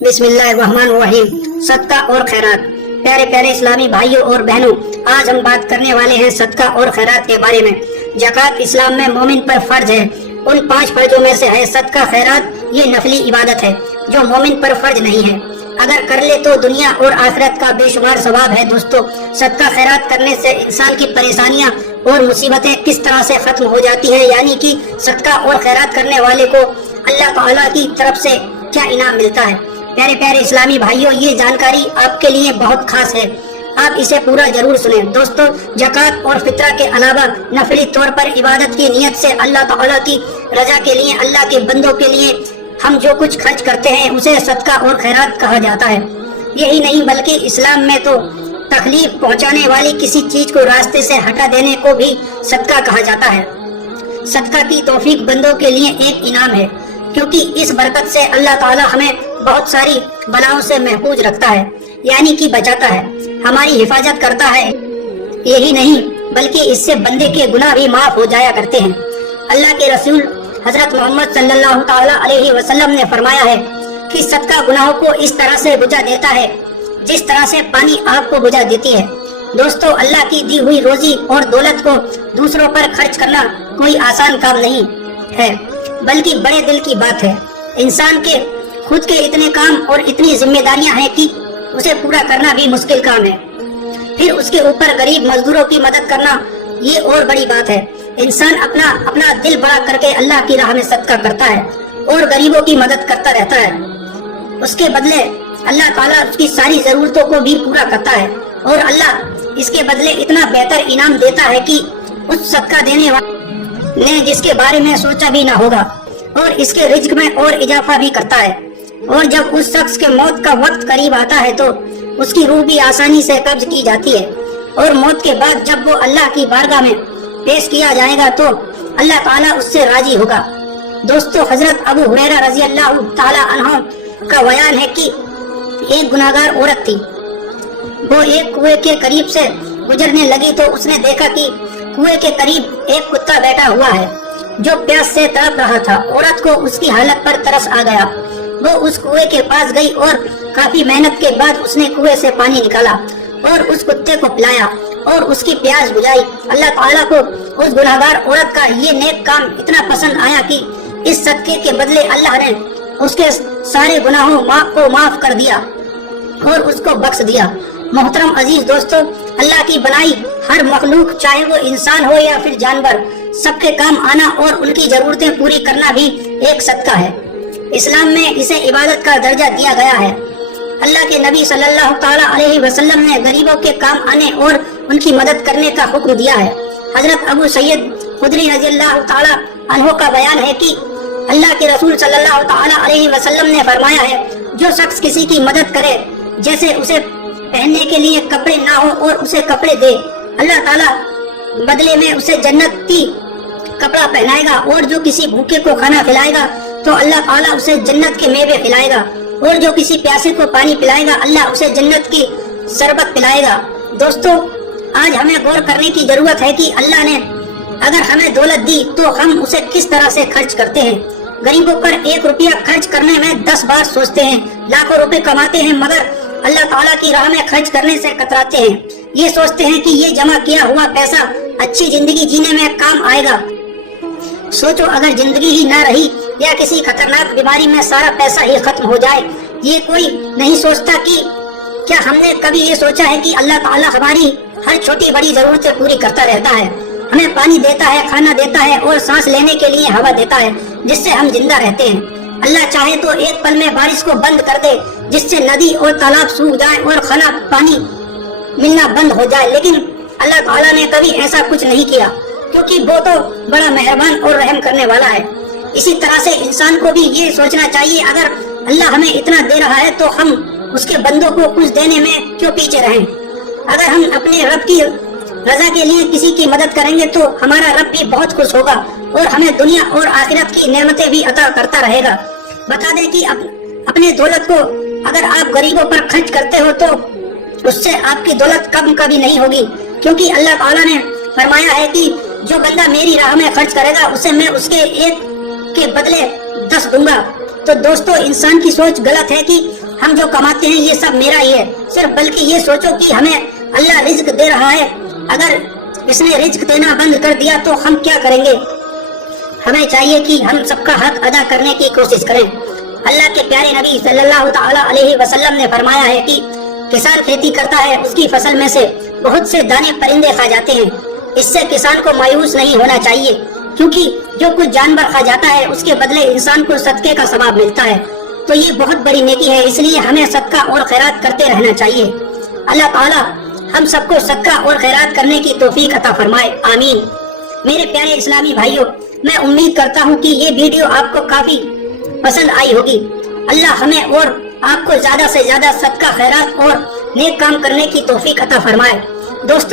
बिस्मिल्लाहिर्रहमानिर्रहीम। सदका और खैरात। प्यारे प्यारे इस्लामी भाइयों और बहनों, आज हम बात करने वाले हैं सदका और खैरात के बारे में। ज़कात इस्लाम में मोमिन पर फर्ज है। उन 5 फर्जों में से है सदका खैरात। ये नफली इबादत है जो मोमिन पर फर्ज नहीं है। अगर कर ले तो दुनिया और आखिरत का बेशुमार सवाब है। दोस्तों, सदका खैरात करने से इंसान की परेशानियां और मुसीबतें किस तरह से खत्म हो जाती है, यानी कि सदका और खैरात करने वाले को अल्लाह ताला की तरफ से क्या इनाम मिलता है। प्यारे प्यारे इस्लामी भाइयों, ये जानकारी आपके लिए बहुत खास है, आप इसे पूरा जरूर सुनें। दोस्तों, ज़कात और फितरा के अलावा नफली तौर पर इबादत की नियत से अल्लाह ताला की रजा के लिए, अल्लाह के बंदों के लिए हम जो कुछ खर्च करते हैं उसे सदका और खैरात कहा जाता है। यही नहीं बल्कि इस्लाम में तो तकलीफ पहुंचाने वाली किसी चीज को रास्ते से हटा देने को भी सदका कहा जाता है। सदका की तौफीक बंदों के लिए एक इनाम है, क्योंकि इस बरकत से अल्लाह ताला हमें बहुत सारी बलाओं से महफूज रखता है, यानी कि बचाता है, हमारी हिफाजत करता है। यही नहीं बल्कि इससे बंदे के गुनाह भी माफ हो जाया करते हैं। अल्लाह के रसूल हजरत मोहम्मद सल्लल्लाहु ताला अलैहि वसल्लम ने फरमाया है कि सदका गुनाहों को इस तरह से बुझा देता है जिस तरह से पानी आग को बुझा देती है। दोस्तों, अल्लाह की दी हुई रोजी और दौलत को दूसरों पर खर्च करना कोई आसान काम नहीं है, बल्कि बड़े दिल की बात है। इंसान के खुद के इतने काम और इतनी जिम्मेदारियां हैं कि उसे पूरा करना भी मुश्किल काम है, फिर उसके ऊपर गरीब मजदूरों की मदद करना ये और बड़ी बात है। इंसान अपना दिल बड़ा करके अल्लाह की राह में सदका करता है और गरीबों की मदद करता रहता है। उसके बदले अल्लाह ताला उसकी सारी जरूरतों को भी पूरा करता है, और अल्लाह इसके बदले इतना बेहतर इनाम देता है कि उस सदका देने वाले ने जिसके बारे में सोचा भी ना होगा, और इसके रिज्क में और इजाफा भी करता है। और जब उस शख्स के मौत का वक्त करीब आता है तो उसकी रूह भी आसानी से कब्ज की जाती है, और मौत के बाद जब वो अल्लाह की बारगाह में पेश किया जाएगा तो अल्लाह ताला उससे राजी होगा। दोस्तों, हजरत अबू हुरैरा रजी अल्लाह ताला अन्हु का बयान है कि एक गुनाहगार औरत थी। वो एक कुएं के करीब से गुजरने लगी तो उसने देखा कि कुएं के करीब एक कुत्ता बैठा हुआ है जो प्यास से तड़प रहा था। औरत को उसकी हालत पर तरस आ गया। वो उस कुएं के पास गई और काफी मेहनत के बाद उसने कुएं से पानी निकाला और उस कुत्ते को पिलाया और उसकी प्यास बुझाई। अल्लाह ताला को उस गुनाहगार औरत का ये नेक काम इतना पसंद आया कि इस सदके के बदले अल्लाह ने उसके सारे गुनाहों को माफ कर दिया और उसको बख्श दिया। मोहतरम अजीज दोस्तों, अल्लाह की बनाई हर मखलूक, चाहे वो इंसान हो या फिर जानवर, सबके काम आना और उनकी जरूरतें पूरी करना भी एक सदका है। इस्लाम में इसे इबादत का दर्जा दिया गया है। अल्लाह के नबी सल्लल्लाहु ताला अलैहि वसल्लम ने गरीबों के काम आने और उनकी मदद करने का हुक्म दिया है। हजरत अबू सैयद खुदरी रज़ियल्लाहु ताला अन्हु का बयान है कि अल्लाह के रसूल सल्लल्लाहु ताला अलैहि वसल्लम ने फरमाया है, जो शख्स किसी की मदद करे, जैसे उसे पहनने के लिए कपड़े ना हो और उसे कपड़े दे, अल्लाह ताला बदले में उसे जन्नत की कपड़ा पहनाएगा। और जो किसी भूखे को खाना खिलाएगा तो अल्लाह ताला उसे जन्नत के मेवे खिलाएगा, और जो किसी प्यासे को पानी पिलाएगा अल्लाह उसे जन्नत की शरबत पिलाएगा। दोस्तों, आज हमें गौर करने की जरूरत है कि अल्लाह ने अगर हमें दौलत दी तो हम उसे किस तरह से खर्च करते हैं। गरीबों पर 1 रुपया खर्च करने में 10 बार सोचते हैं। लाखों रुपए कमाते हैं मगर अल्लाह ताला की राह में खर्च करने से कतराते हैं। ये सोचते हैं कि ये जमा किया हुआ पैसा अच्छी जिंदगी जीने में काम आएगा। सोचो, अगर जिंदगी ही ना रही या किसी खतरनाक बीमारी में सारा पैसा ही खत्म हो जाए, ये कोई नहीं सोचता कि क्या हमने कभी ये सोचा है कि अल्लाह ताला हमारी हर छोटी बड़ी जरूरतें पूरी करता रहता है। हमें पानी देता है, खाना देता है और सांस लेने के लिए हवा देता है, जिससे हम जिंदा रहते हैं। अल्लाह चाहे तो एक पल में बारिश को बंद कर दे, जिससे नदी और तालाब सूख जाए और खाना पानी मिलना बंद हो जाए, लेकिन अल्लाह ताला ने कभी ऐसा कुछ नहीं किया, क्योंकि वो तो बड़ा मेहरबान और रहम करने वाला है। इसी तरह से इंसान को भी ये सोचना चाहिए, अगर अल्लाह हमें इतना दे रहा है तो हम उसके बंदों को कुछ देने में क्यों पीछे रहें। अगर हम अपने रब की रजा के लिए किसी की मदद करेंगे तो हमारा रब भी बहुत खुश होगा और हमें दुनिया और आखिरत की नेमतें भी अता करता रहेगा। बता दें कि अपने दौलत को अगर आप गरीबों पर खर्च करते हो तो उससे आपकी दौलत कभी नहीं होगी, क्योंकि अल्लाह ताला ने फरमाया है कि जो बंदा मेरी राह में खर्च करेगा उसे मैं उसके एक کے بدلے 10 دوں گا۔ تو دوستو انسان کی سوچ غلط ہے کہ ہم جو کماتے ہیں یہ سب میرا ہی ہے، صرف بلکہ یہ سوچو کہ ہمیں اللہ رزق دے رہا ہے، اگر اس نے رزق دینا بند کر دیا تو ہم کیا کریں گے؟ ہمیں چاہیے کہ ہم سب کا حق ادا کرنے کی کوشش کریں۔ اللہ کے پیارے نبی صلی اللہ تعالی علیہ وسلم نے فرمایا ہے کہ کسان کھیتی کرتا ہے، اس کی فصل میں سے بہت سے دانے پرندے کھا جاتے ہیں، اس سے کسان کو مایوس نہیں ہونا چاہیے، کیونکہ جو کچھ جانور کھا جاتا ہے اس کے بدلے انسان کو صدقے کا ثواب ملتا ہے، تو یہ بہت بڑی نیکی ہے، اس لیے ہمیں صدقہ اور خیرات کرتے رہنا چاہیے۔ اللہ تعالی ہم سب کو صدقہ اور خیرات کرنے کی توفیق عطا فرمائے، آمین۔ میرے پیارے اسلامی بھائیوں، میں امید کرتا ہوں کہ یہ ویڈیو آپ کو کافی پسند آئی ہوگی۔ اللہ ہمیں اور آپ کو زیادہ سے زیادہ صدقہ خیرات اور نیک کام کرنے کی توفیق عطا فرمائے۔ دوستو